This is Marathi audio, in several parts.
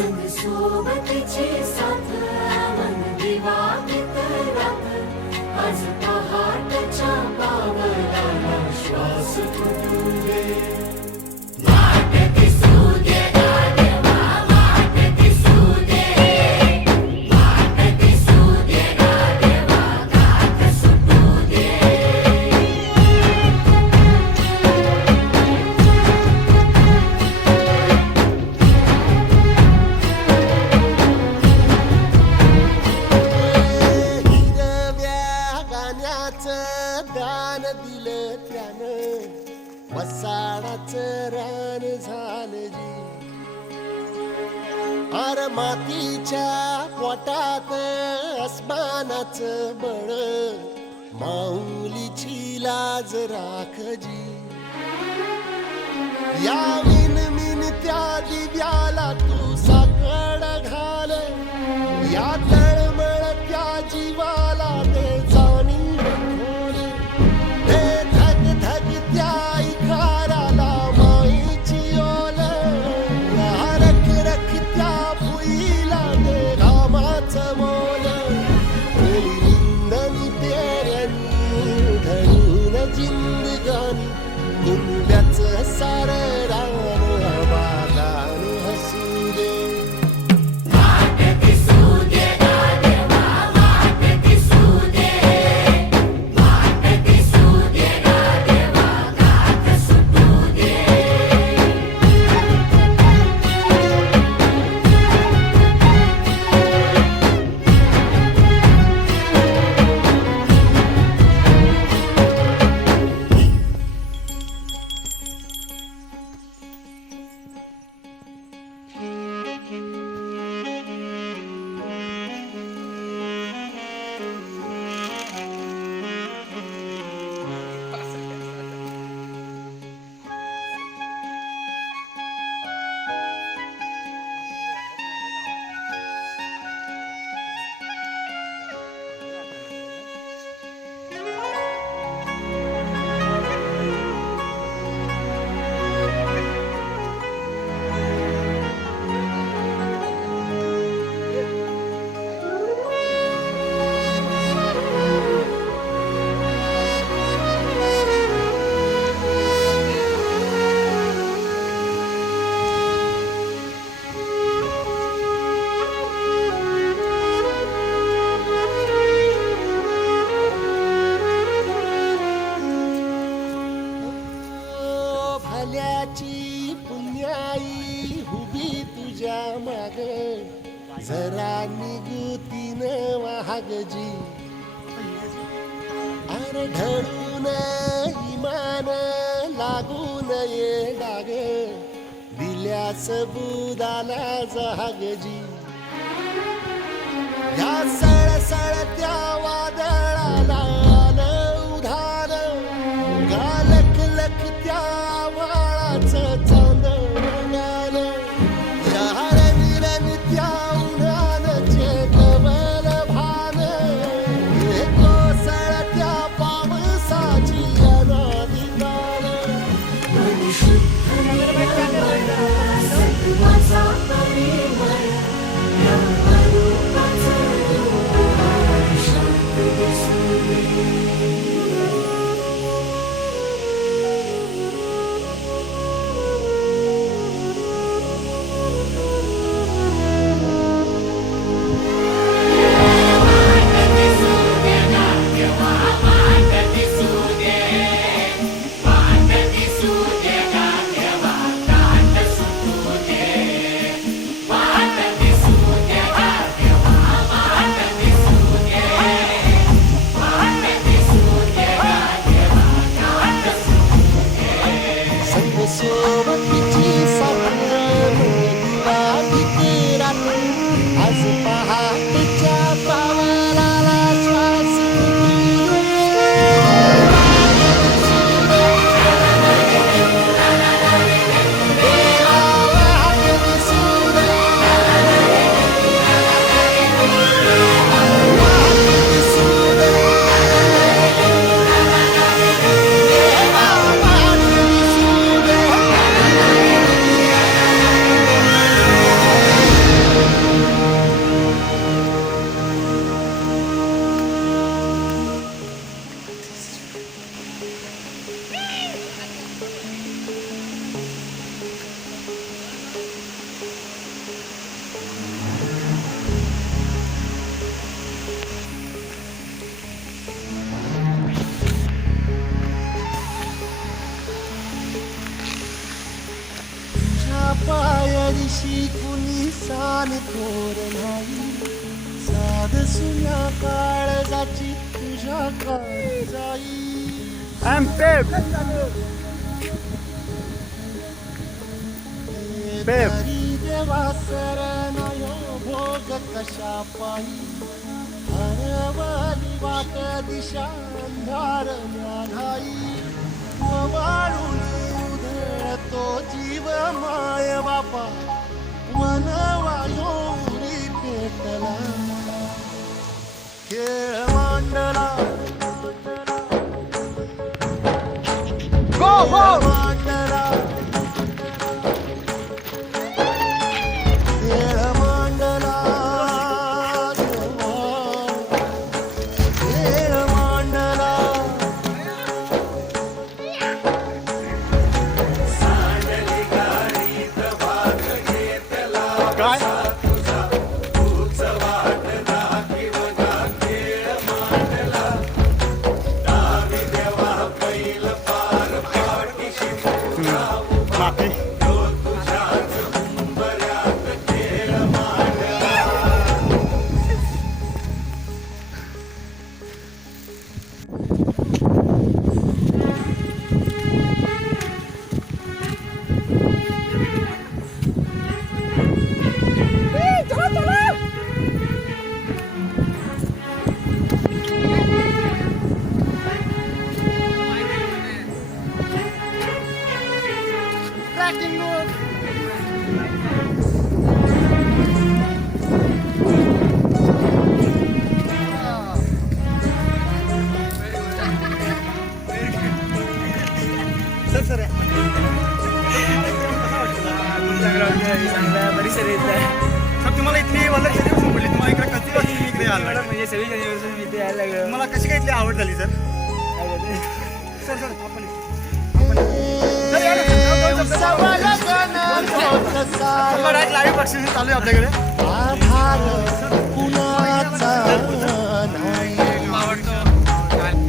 संग सोबतीची साथ मन दिवाळीत रात आज पहाटच्या पावलाला श्वास फुटू दे वाट दिसू दे गाढवा वाट दिसू दे वाट दिसू दे गाढवा गाठ सुटू दे दान दिलं त्यानं वसाडाचं रान झालं जी अर मातीच्या पोटात अस्मानाचं बळ माऊलीची लाज राख जी या मिन त्या दिव्याला तू साकड घाल या तळमळ त्या जीवाला ते सारं रान आबादान हसू दे वाट दिसू दे गाढवा वाट दिसू दे वाट दिसू दे गाढवा गाठ सुटू दे पुण्याई हुबी तुझ्या माग जरा निगुतीन वाहगजी अरे ढळून इमान लागून ये डाग दिल्यास बुदाला जहागजी या सळसळत्या वादळाला उधार गालख लख त्या वाळाचं पायरीशी कुणी सान थोर नाही साध सुन्या काळजाची तुझ्या काळजाई तरी देवा सरनायो भोग कशा पायी हरवली वाट दिशा अंधार न्याघाई वाळून उधळतो जीव माय बापा वनवायो उरी पेटला खेळ मांडला मांडला खेळ मांडला खेळ मांडला काय माती सर चांगला परिसर येत आहे. सर तुम्हाला इथली वल्लभ कधी पासून पडली तुम्हाला इकडे कधी पासून इकडे आला म्हणजे 26 जानेवारीपासून मी इथे यायला लागलो. तुम्हाला कशी काय इथली आवड झाली सर काय झालं? सर सर आपण सर या ना, सर, सर डायरेक्ट लाईव्ह बक्षीस चालू आहे आपल्याकडे आधार कुणाचा नाही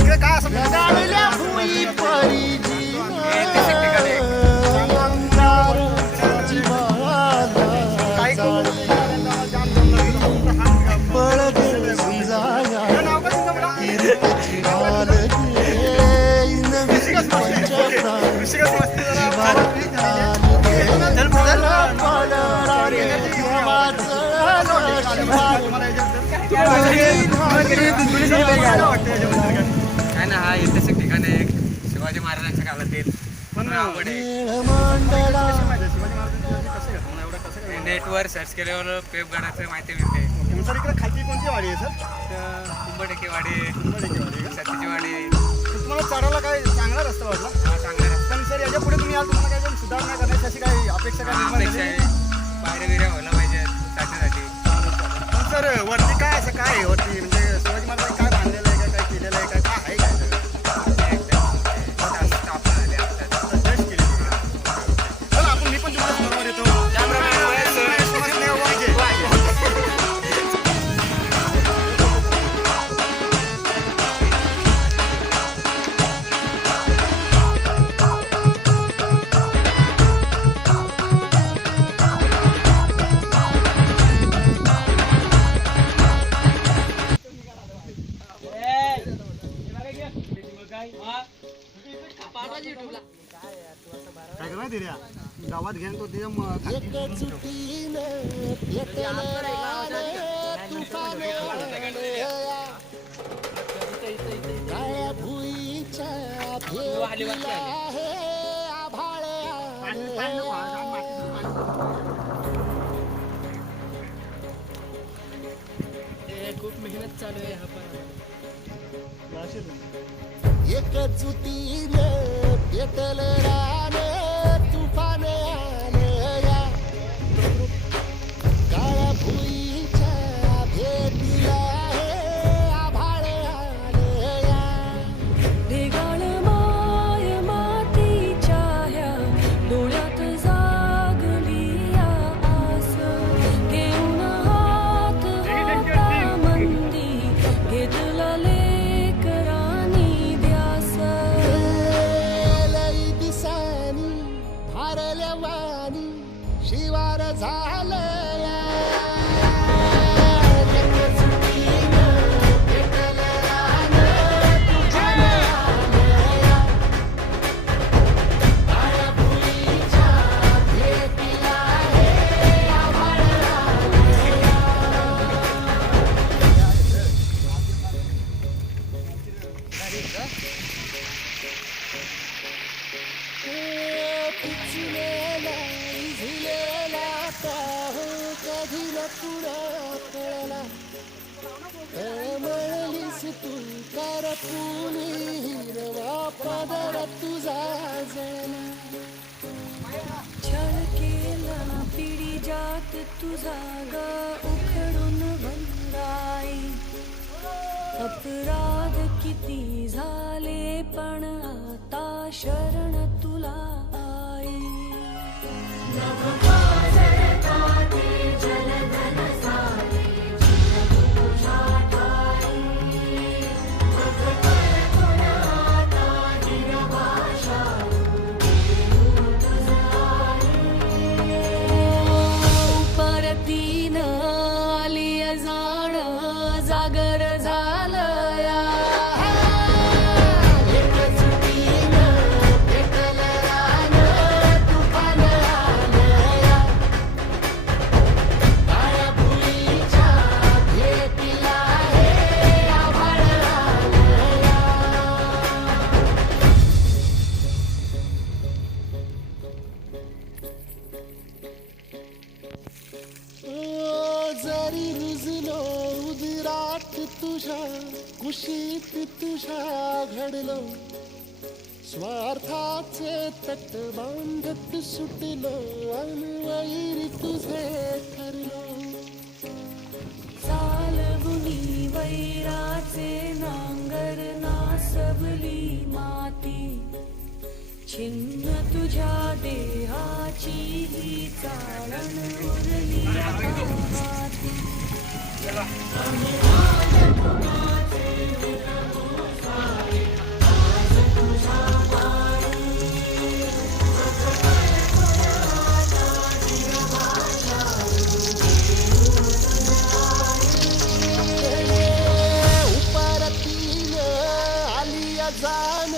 इकडे काय असं जाळल्या भुई परिजीवन अंगार जीवाला काही जाळी जाम जमलं. पळगे समजाया हे नाव काय तुमचं मला? कीर्तची ढाल घेईन पंचप्राण ऋषिकेश मस्ती जरा चल काय ना, हा ऐतिहासिक ठिकाण आहे. शिवाजी महाराजांच्या काळातील पण आवड आहे. नेटवर सर्च केल्यावर पेपगडाचं माहिती मिळते. सर इकडे खालची कोणती वाडी आहे सर कुंभटेके वाडी, सतीची वाडी. तुम्हाला चढायला काय चांगला रस्ता वाटला हा चांगला रस्ता. पण सर याच्या पुढे तुम्ही आज तुम्हाला काय सुधारणा करण्याची अशी काही अपेक्षा काय निर्माण अपेक्षा झाली? आहे पायऱ्या बिऱ्या व्हायला पाहिजे साठी. पण सर वरती काय असं काय आहे वरती म्हणजे शिवाजी महाराजांनी काय बांधलेलं आहे का काय केलेलं आहे काय आहे काय स्थापना झाली आता. जस्ट केली चला आपण मी पण तुमच्या बरोबर येतो त्याप्रमाणे काय करणार ते रे गावात घेऊन तो ते एकजुटीनं पेटलं रान तुफान आलया. काळ्या भुईच्या भेटीला हे आभाळ खूप मेहनत चालू आहे हा पण एकजुटीनं पेटलं रान तुफान आलया. काळ्या भुईच्या भेटीला हे आभाळ आलया. ढेगाळ माय मातीच्या ह्या डोळ्यात जागली या आस घेऊन हात हातामंदी घेतला लेकरांनी ध्यास. लई दिसानी भारल्या वाणी शिवार झालं या सुट्टीनं भेटलं रानं तुझ्यानं आलं या काळ्या भुईच्या भेटीला हे आभाळ आलं या पिचलेला इझलेला काहो कधी न तुला कळला तळमळलीस तू करपुनी हिरवा पदर तुझा जळला छळ केला पिढी जात तुझा ग उखडून वंदाई अपराध किती झाले पण आता शरण तुला आई परतीन आली जाण जागर झालं या जरी रुजलो उदिरात तुझ्या कुशीत तुझ्या घडलो स्वार्थाचे तट बांधत सुटलो अनवैरी तुझे ठरलो चालवुनी वैराचे नांगर नासवली माती छिन्न तुझ्या देहाची ही चाळण उरली हाती उपरतीन आली जाण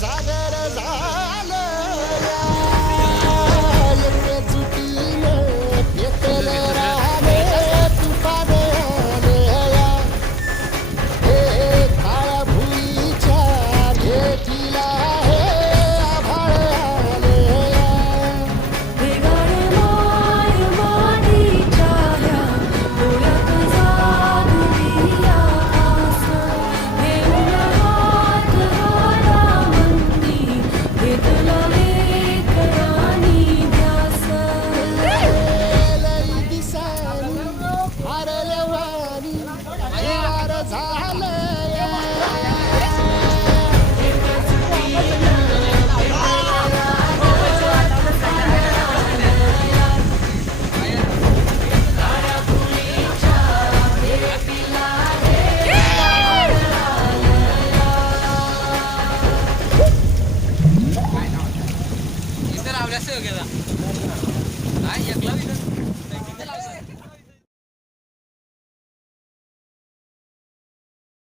जागर झालं एकजुटीनं भेटलं रानं तुफानं आलं या हे काळ्या भुईच्या भेटीला हे आभाळ आलं या वेगाळ माय मातीच्या ह्या डोळ्यात जागली या आस घेऊन हात हातामंदी घेतला लेकरांनी ध्यास लई दिसानी हरलवानी शिवार झालं या इथं लावल्यास गेला